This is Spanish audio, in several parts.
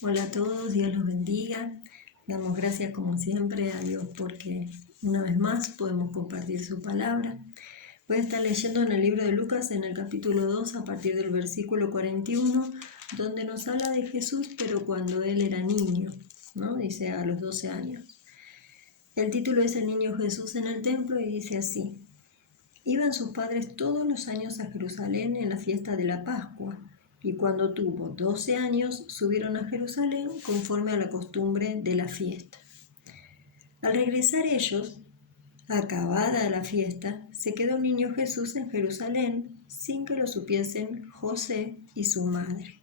Hola a todos, Dios los bendiga. Damos gracias como siempre a Dios porque una vez más podemos compartir su palabra. Voy a estar leyendo en el libro de Lucas en el capítulo 2 a partir del versículo 41, donde nos habla de Jesús, pero cuando él era niño, ¿no? Dice a los 12 años. El título es El niño Jesús en el templo y dice así: Iban sus padres todos los años a Jerusalén en la fiesta de la Pascua, y cuando tuvo 12 años subieron a Jerusalén conforme a la costumbre de la fiesta. Al regresar ellos, acabada la fiesta, se quedó el niño Jesús en Jerusalén sin que lo supiesen José y su madre.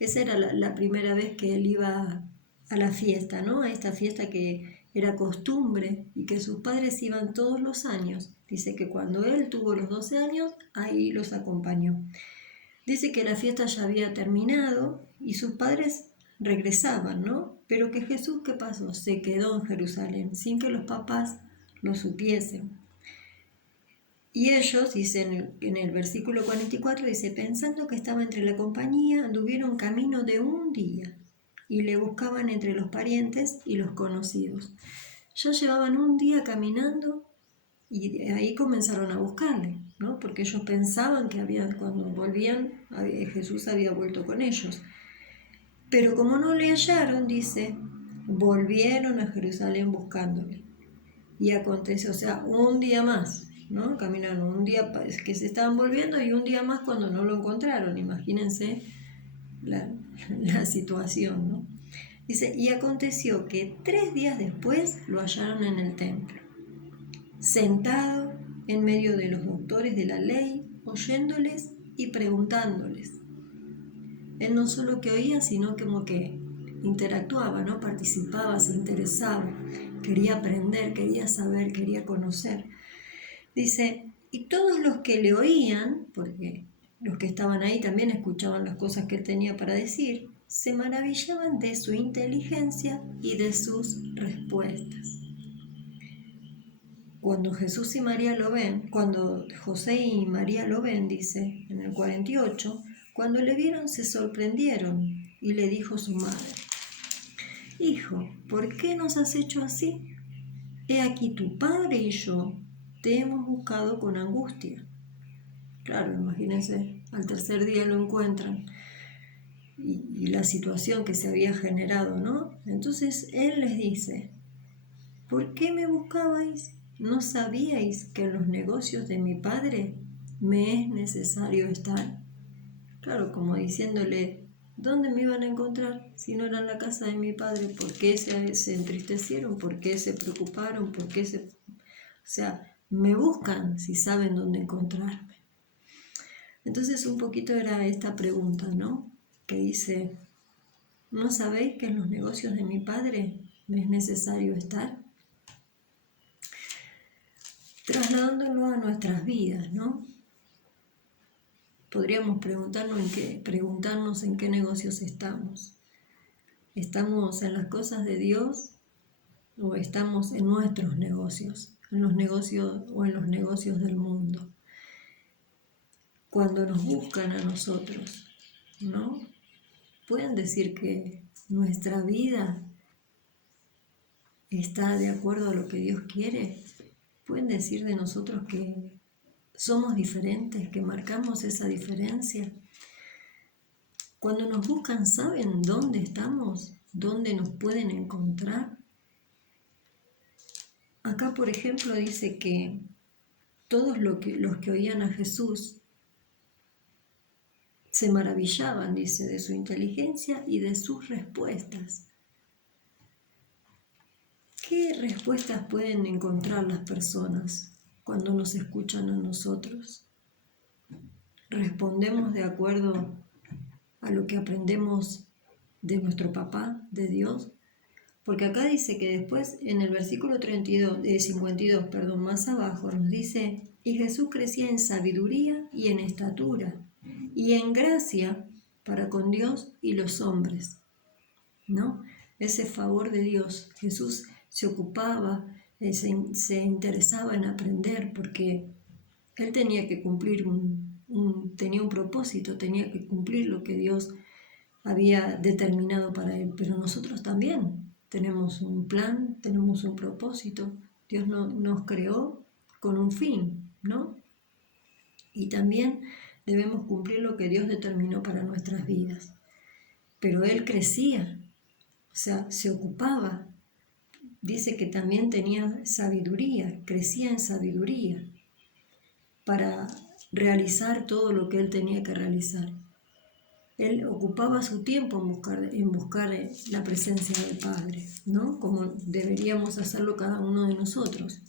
Esa era la primera vez que él iba a la fiesta, ¿no? A esta fiesta que era costumbre y que sus padres iban todos los años. Dice que cuando él tuvo los 12 años, ahí los acompañó. Dice que la fiesta ya había terminado y sus padres regresaban, ¿no? Pero que Jesús, ¿qué pasó? Se quedó en Jerusalén sin que los papás lo supiesen. Y ellos, dice en el versículo 44, dice, pensando que estaba entre la compañía, anduvieron camino de un día y le buscaban entre los parientes y los conocidos. Ya llevaban un día caminando y ahí comenzaron a buscarle, ¿no? Porque ellos pensaban que cuando volvían, Jesús había vuelto con ellos. Pero como no le hallaron, dice, volvieron a Jerusalén buscándole. Y aconteció, o sea, un día más, ¿no? Caminaron un día que se estaban volviendo y un día más cuando no lo encontraron. Imagínense la situación, ¿no? Dice, y aconteció que 3 días después lo hallaron en el templo, sentado en medio de los doctores de la ley, oyéndoles y preguntándoles. Él no solo que oía, sino como que interactuaba, ¿no? Participaba, se interesaba, quería aprender, quería saber, quería conocer. Dice, y todos los que le oían, porque los que estaban ahí también escuchaban las cosas que él tenía para decir, se maravillaban de su inteligencia y de sus respuestas. Cuando Jesús y María lo ven, cuando José y María lo ven, dice en el 48, cuando le vieron se sorprendieron y le dijo su madre, Hijo, ¿por qué nos has hecho así? He aquí tu padre y yo te hemos buscado con angustia. Claro, imagínense, al tercer día lo encuentran y la situación que se había generado, ¿no? Entonces él les dice, ¿por qué me buscabais? ¿No sabíais que en los negocios de mi padre me es necesario estar? Claro, como diciéndole, ¿dónde me iban a encontrar si no era en la casa de mi padre? ¿Por qué se entristecieron? ¿Por qué se preocuparon? ¿Por qué O sea, me buscan si saben dónde encontrarme. Entonces un poquito era esta pregunta, ¿no? Que dice, ¿no sabéis que en los negocios de mi padre me es necesario estar? Trasladándolo a nuestras vidas, ¿no? Podríamos preguntarnos en qué negocios estamos. ¿Estamos en las cosas de Dios o estamos en nuestros negocios, en los negocios del mundo? Cuando nos buscan a nosotros, ¿no? Pueden decir que nuestra vida está de acuerdo a lo que Dios quiere. Pueden decir de nosotros que somos diferentes, que marcamos esa diferencia. Cuando nos buscan, ¿saben dónde estamos? ¿Dónde nos pueden encontrar? Acá, por ejemplo, dice que todos los que oían a Jesús se maravillaban, dice, de su inteligencia y de sus respuestas. ¿Qué respuestas pueden encontrar las personas cuando nos escuchan a nosotros? ¿Respondemos de acuerdo a lo que aprendemos de nuestro papá, de Dios? Porque acá dice que después en el versículo 52, más abajo nos dice, y Jesús crecía en sabiduría y en estatura y en gracia para con Dios y los hombres, ¿no? Ese favor de Dios. Jesús se ocupaba, se interesaba en aprender porque él tenía que cumplir tenía un propósito, tenía que cumplir lo que Dios había determinado para él, pero nosotros también tenemos un plan, tenemos un propósito. Dios nos creó con un fin, ¿no? Y también debemos cumplir lo que Dios determinó para nuestras vidas. Pero él crecía, o sea, se ocupaba. Dice que también tenía sabiduría, crecía en sabiduría para realizar todo lo que él tenía que realizar. Él ocupaba su tiempo en buscar la presencia del Padre, ¿no? Como deberíamos hacerlo cada uno de nosotros.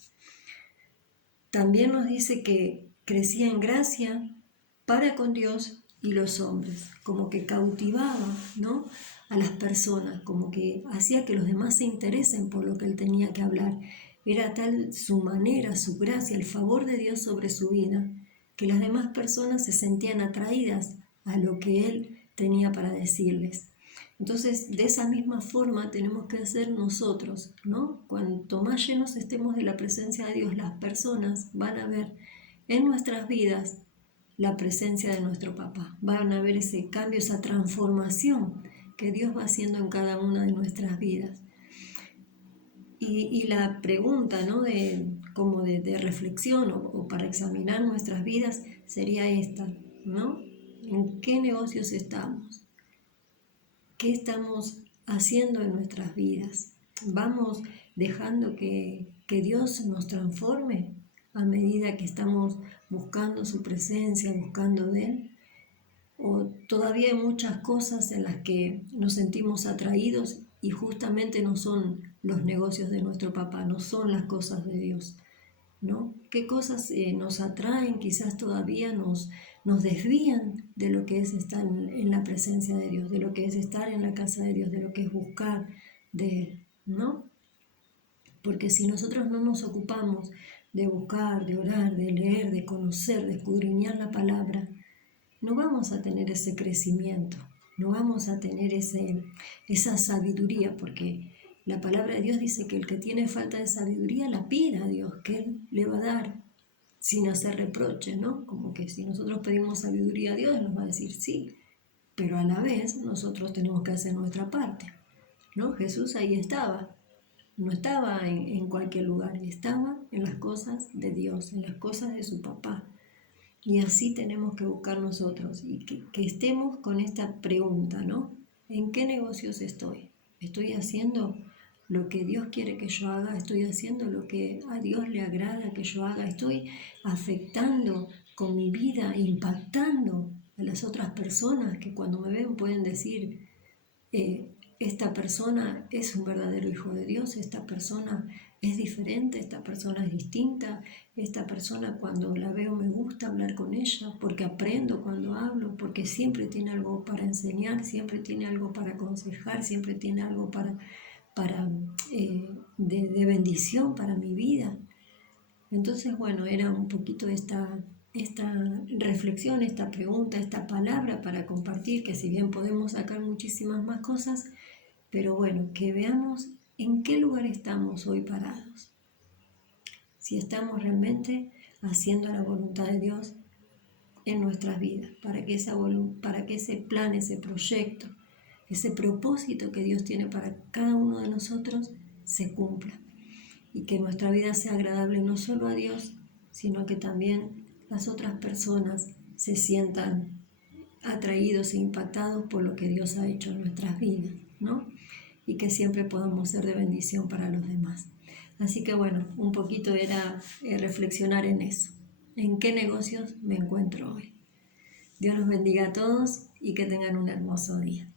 También nos dice que crecía en gracia para con Dios y los hombres, como que cautivaba, ¿no?, a las personas, como que hacía que los demás se interesen por lo que él tenía que hablar. Era tal su manera, su gracia, el favor de Dios sobre su vida, que las demás personas se sentían atraídas a lo que él tenía para decirles. Entonces, de esa misma forma tenemos que hacer nosotros, ¿no? Cuanto más llenos estemos de la presencia de Dios, las personas van a ver en nuestras vidas la presencia de nuestro papá. Van a ver ese cambio, esa transformación que Dios va haciendo en cada una de nuestras vidas. Y la pregunta, ¿no?, de reflexión o para examinar nuestras vidas sería esta, ¿no? ¿En qué negocios estamos? ¿Qué estamos haciendo en nuestras vidas? ¿Vamos dejando que Dios nos transforme a medida que estamos buscando su presencia, buscando de Él? ¿O todavía hay muchas cosas en las que nos sentimos atraídos y justamente no son los negocios de nuestro papá, no son las cosas de Dios, ¿no? ¿Qué cosas nos atraen? Quizás todavía nos desvían de lo que es estar en la presencia de Dios, de lo que es estar en la casa de Dios, de lo que es buscar de Él, ¿no? Porque si nosotros no nos ocupamos de buscar, de orar, de leer, de conocer, de escudriñar la palabra, no vamos a tener ese crecimiento, no vamos a tener esa sabiduría, porque la palabra de Dios dice que el que tiene falta de sabiduría la pida a Dios, que Él le va a dar sin hacer reproche, ¿no? Como que si nosotros pedimos sabiduría a Dios, nos va a decir sí, pero a la vez nosotros tenemos que hacer nuestra parte, ¿no? Jesús ahí estaba, no estaba en cualquier lugar, estaba en las cosas de Dios, en las cosas de su papá. Y así tenemos que buscar nosotros y que estemos con esta pregunta, ¿no? ¿En qué negocios estoy? ¿Estoy haciendo lo que Dios quiere que yo haga? ¿Estoy haciendo lo que a Dios le agrada que yo haga? ¿Estoy afectando con mi vida, impactando a las otras personas que cuando me ven pueden decir, esta persona es un verdadero hijo de Dios, esta persona es diferente, esta persona es distinta, esta persona cuando la veo me gusta hablar con ella porque aprendo cuando hablo, porque siempre tiene algo para enseñar, siempre tiene algo para aconsejar, siempre tiene algo de bendición para mi vida? Entonces, bueno, era un poquito esta reflexión, esta pregunta, esta palabra para compartir, que si bien podemos sacar muchísimas más cosas, pero bueno, que veamos en qué lugar estamos hoy parados. Si estamos realmente haciendo la voluntad de Dios en nuestras vidas, para que ese plan, ese proyecto, ese propósito que Dios tiene para cada uno de nosotros se cumpla. Y que nuestra vida sea agradable no solo a Dios, sino que también las otras personas se sientan atraídos e impactados por lo que Dios ha hecho en nuestras vidas, ¿no? Y que siempre podamos ser de bendición para los demás. Así que bueno, un poquito era reflexionar en eso. ¿En qué negocios me encuentro hoy? Dios los bendiga a todos y que tengan un hermoso día.